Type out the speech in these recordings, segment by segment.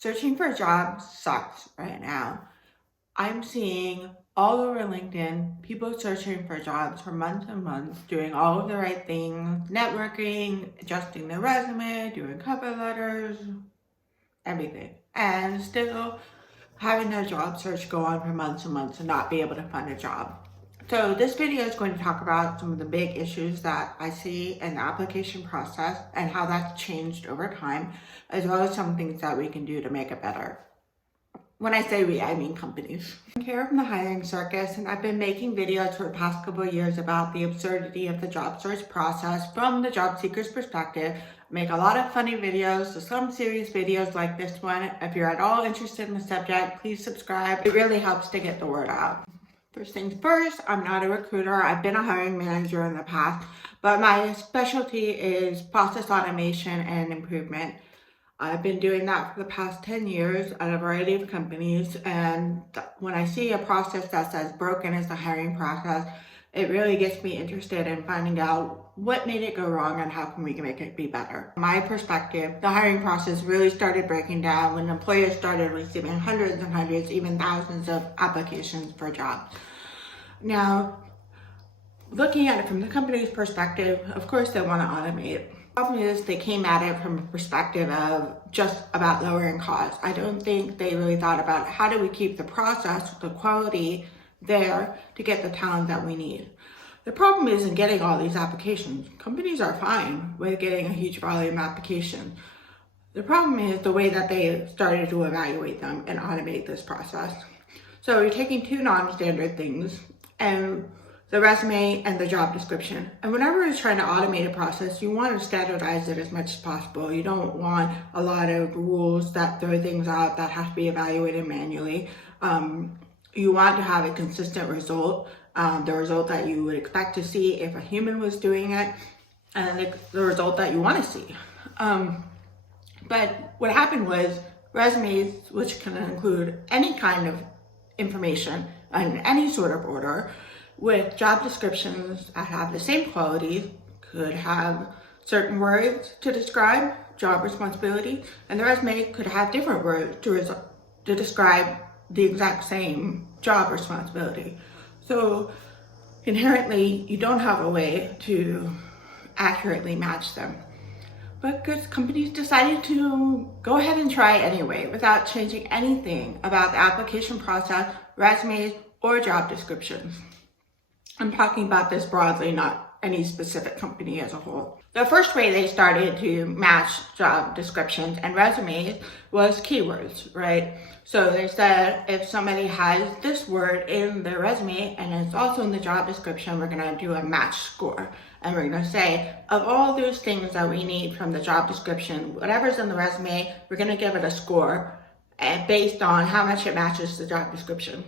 Searching for jobs sucks right now. I'm seeing all over LinkedIn people searching for jobs for months and months, doing all of the right things, networking, adjusting their resume, doing cover letters, everything. And still having their job search go on for months and months and not be able to find a job. So this video is going to talk about some of the big issues that I see in the application process and how that's changed over time, as well as some things that we can do to make it better. When I say we, I mean companies. I'm Kara from the hiring circus, and I've been making videos for the past couple of years about the absurdity of the job search process from the job seeker's perspective. I make a lot of funny videos, so some serious videos like this one. If you're at all interested in the subject, please subscribe. It really helps to get the word out. First things first, I'm not a recruiter. I've been a hiring manager in the past, but my specialty is process automation and improvement. I've been doing that for the past 10 years at a variety of companies, and when I see a process that's as broken as the hiring process, it really gets me interested in finding out what made it go wrong and how can we make it be better. From my perspective, the hiring process really started breaking down when employers started receiving hundreds and hundreds, even thousands of applications for jobs. Now, looking at it from the company's perspective, of course they want to automate. The problem is they came at it from a perspective of just about lowering costs. I don't think they really thought about how do we keep the process, the quality there to get the talent that we need. The problem is in getting all these applications. Companies are fine with getting a huge volume application. The problem is the way that they started to evaluate them and automate this process. So you're taking two non-standard things, and the resume and the job description. And whenever you're trying to automate a process, you want to standardize it as much as possible. You don't want a lot of rules that throw things out that have to be evaluated manually. You want to have a consistent result, the result that you would expect to see if a human was doing it, and the result that you want to see. But what happened was resumes, which can include any kind of information in any sort of order, with job descriptions that have the same quality, could have certain words to describe job responsibility, and the resume could have different words to describe the exact same job responsibility. So inherently, you don't have a way to accurately match them. But companies decided to go ahead and try anyway without changing anything about the application process, resumes, or job descriptions. I'm talking about this broadly, not any specific company as a whole. The first way they started to match job descriptions and resumes was keywords, right? So they said if somebody has this word in their resume and it's also in the job description, we're gonna do a match score. And we're gonna say, of all those things that we need from the job description, whatever's in the resume, we're gonna give it a score based on how much it matches the job description.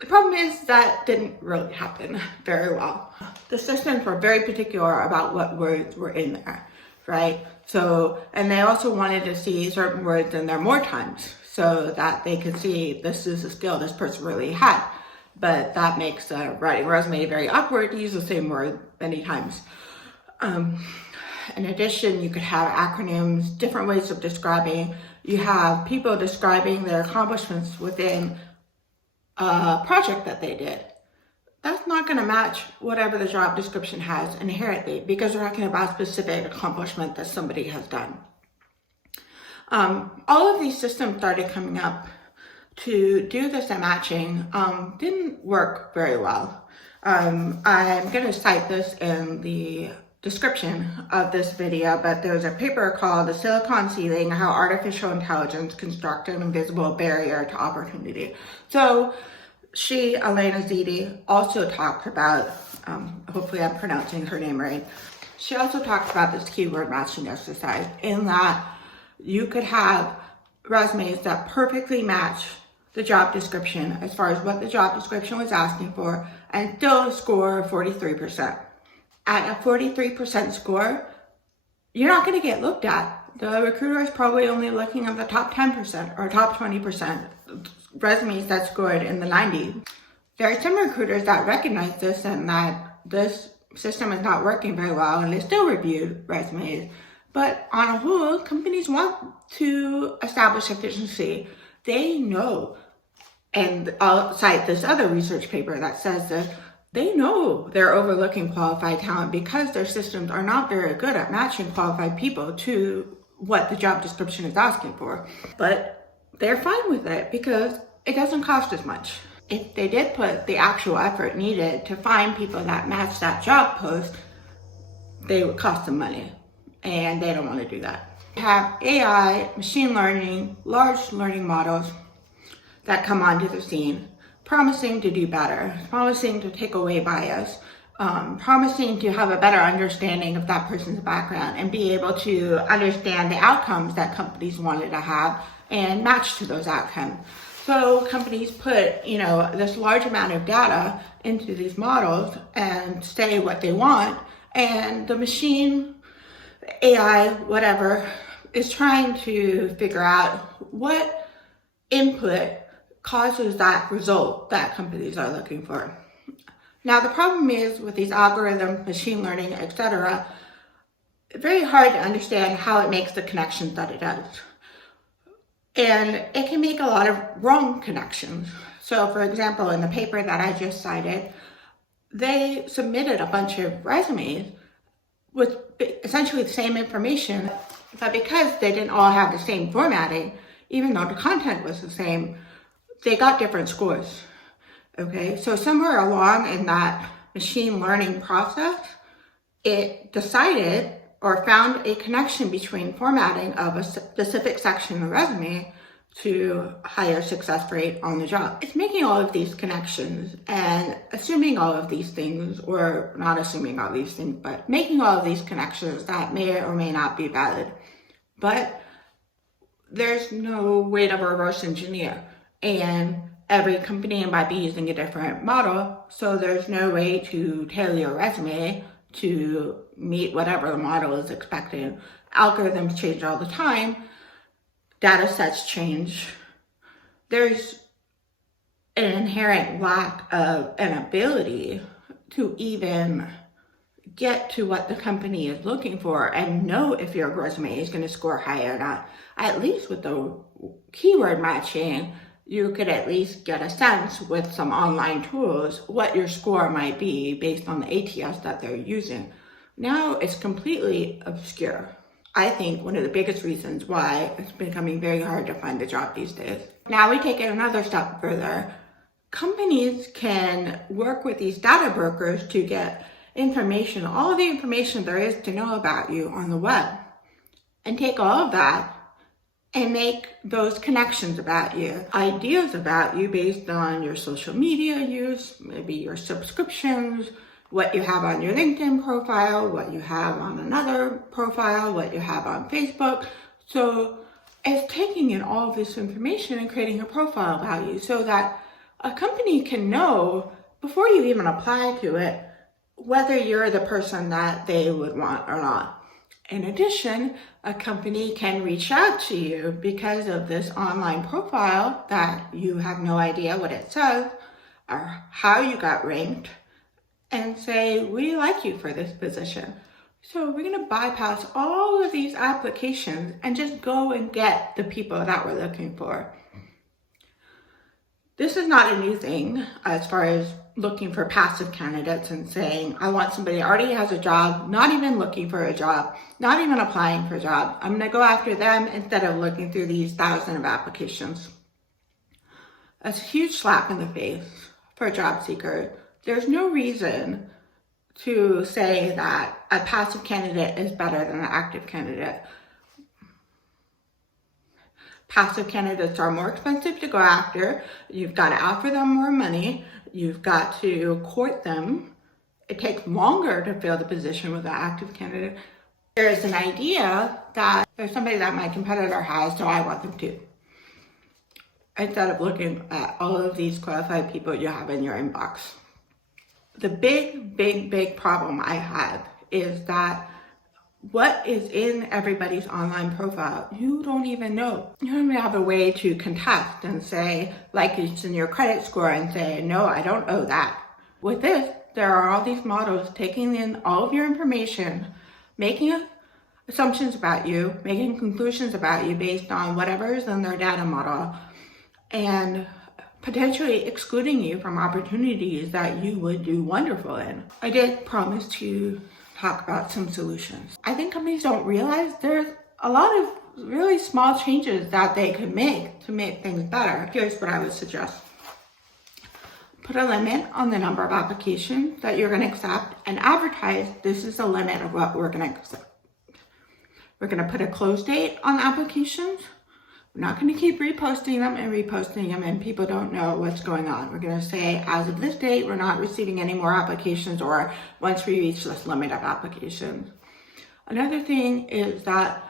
The problem is that didn't really happen very well. The systems were very particular about what words were in there, right? So, and they also wanted to see certain words in there more times so that they could see this is a skill this person really had. But that makes writing a resume very awkward to use the same word many times. In addition, you could have acronyms, different ways of describing. You have people describing their accomplishments within a project that they did. That's not going to match whatever the job description has inherently, because we're talking about a specific accomplishment that somebody has done. All of these systems started coming up to do this matching, didn't work very well. I'm going to cite this in the description of this video, but there's a paper called The Silicon Ceiling: How Artificial Intelligence Constructs an Invisible Barrier to Opportunity. So Elena Ziti, also talked about, hopefully I'm pronouncing her name right, she also talked about this keyword matching exercise, in that you could have resumes that perfectly match the job description as far as what the job description was asking for, and still score 43%. At a 43% score, you're not going to get looked at. The recruiter is probably only looking at the top 10% or top 20% resumes that scored in the 90s. There are some recruiters that recognize this and that this system is not working very well, and they still review resumes. But on a whole, companies want to establish efficiency. They know, and I'll cite this other research paper that says that they know they're overlooking qualified talent because their systems are not very good at matching qualified people to what the job description is asking for. But they're fine with it because it doesn't cost as much. If they did put the actual effort needed to find people that match that job post, they would cost them money, and they don't want to do that. We have AI, machine learning, large learning models that come onto the scene, promising to do better, promising to take away bias, promising to have a better understanding of that person's background and be able to understand the outcomes that companies wanted to have and match to those outcomes. So companies put, this large amount of data into these models and say what they want, and the machine, AI, whatever, is trying to figure out what input causes that result that companies are looking for. Now, the problem is with these algorithms, machine learning, etc., it's very hard to understand how it makes the connections that it does. And it can make a lot of wrong connections. So, for example, in the paper that I just cited, they submitted a bunch of resumes with essentially the same information, but because they didn't all have the same formatting, even though the content was the same, they got different scores. Okay, so somewhere along in that machine learning process, it decided or found a connection between formatting of a specific section of the resume to higher success rate on the job. It's making all of these connections and assuming all of these things, or not assuming all these things, but making all of these connections that may or may not be valid. But there's no way to reverse engineer, and every company might be using a different model, so there's no way to tailor your resume to meet whatever the model is expecting. Algorithms change all the time. Data sets change. There's an inherent lack of an ability to even get to what the company is looking for and know if your resume is going to score high or not. At least with the keyword matching, you could at least get a sense with some online tools what your score might be based on the ATS that they're using. Now it's completely obscure. I think one of the biggest reasons why it's becoming very hard to find a job these days. Now we take it another step further. Companies can work with these data brokers to get information, all the information there is to know about you on the web, and take all of that and make those connections about you, ideas about you based on your social media use, maybe your subscriptions, what you have on your LinkedIn profile, what you have on another profile, what you have on Facebook. So it's taking in all of this information and creating a profile about you so that a company can know before you even apply to it whether you're the person that they would want or not. In addition, a company can reach out to you because of this online profile that you have no idea what it says or how you got ranked, and say, we like you for this position. So we're going to bypass all of these applications and just go and get the people that we're looking for. This is not a new thing as far as looking for passive candidates and saying, I want somebody who already has a job, not even looking for a job, not even applying for a job. I'm going to go after them instead of looking through these thousands of applications. That's a huge slap in the face for a job seeker. There's no reason to say that a passive candidate is better than an active candidate. Passive candidates are more expensive to go after. You've got to offer them more money. You've got to court them. It takes longer to fill the position with an active candidate. There's an idea that there's somebody that my competitor has, so I want them to. Instead of looking at all of these qualified people you have in your inbox. The big problem I have is that what is in everybody's online profile, you don't even know. You don't even have a way to contest and say, like it's in your credit score, and say, no, I don't owe that. With this, there are all these models taking in all of your information, making a assumptions about you, making conclusions about you based on whatever is in their data model, and potentially excluding you from opportunities that you would do wonderful in. I did promise to talk about some solutions. I think companies don't realize there's a lot of really small changes that they could make to make things better. Here's what I would suggest. Put a limit on the number of applications that you're going to accept and advertise this is the limit of what we're going to accept. We're going to put a close date on applications. We're not going to keep reposting them and people don't know what's going on. We're going to say, as of this date, we're not receiving any more applications, or once we reach this limit of applications. Another thing is that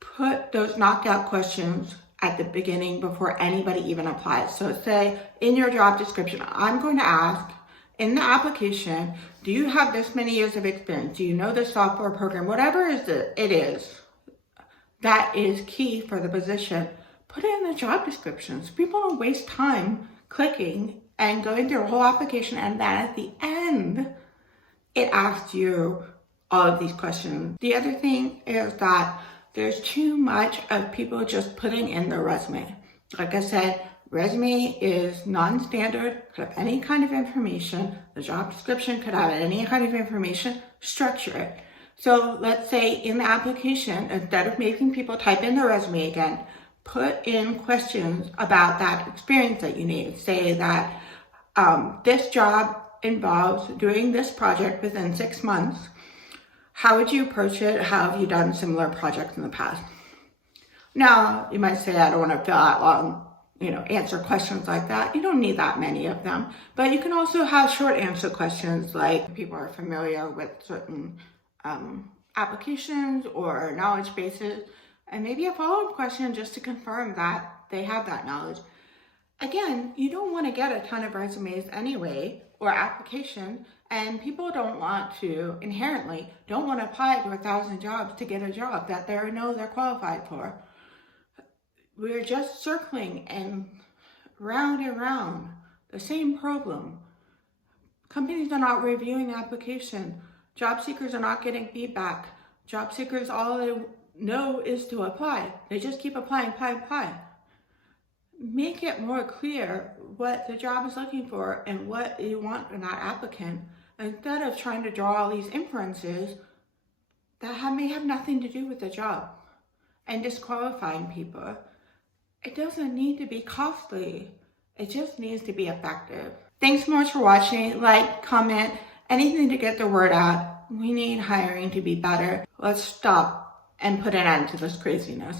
put those knockout questions at the beginning before anybody even applies. So say in your job description, I'm going to ask in the application, do you have this many years of experience? Do you know the software program? Whatever it is that is key for the position, put it in the job descriptions. People don't waste time clicking and going through a whole application, and then at the end, it asks you all of these questions. The other thing is that there's too much of people just putting in their resume. Like I said, resume is non-standard, could have any kind of information. The job description could have any kind of information, structure it. So let's say in the application, instead of making people type in their resume again, put in questions about that experience that you need. Say that this job involves doing this project within 6 months. How would you approach it? How have you done similar projects in the past? Now, you might say, I don't want to fill out long, answer questions like that. You don't need that many of them. But you can also have short answer questions, like people are familiar with certain applications or knowledge bases, and maybe a follow-up question just to confirm that they have that knowledge. Again, you don't want to get a ton of resumes anyway, or application, and people inherently don't want to apply to 1,000 jobs to get a job that they know they're qualified for. We're just circling and round, the same problem. Companies are not reviewing application. Job seekers are not getting feedback. Job seekers, all they know is to apply. They just keep applying. Make it more clear what the job is looking for and what you want in that applicant, instead of trying to draw all these inferences that may have nothing to do with the job and disqualifying people. It doesn't need to be costly. It just needs to be effective. Thanks so much for watching. Like, comment, anything to get the word out. We need hiring to be better. Let's stop and put an end to this craziness.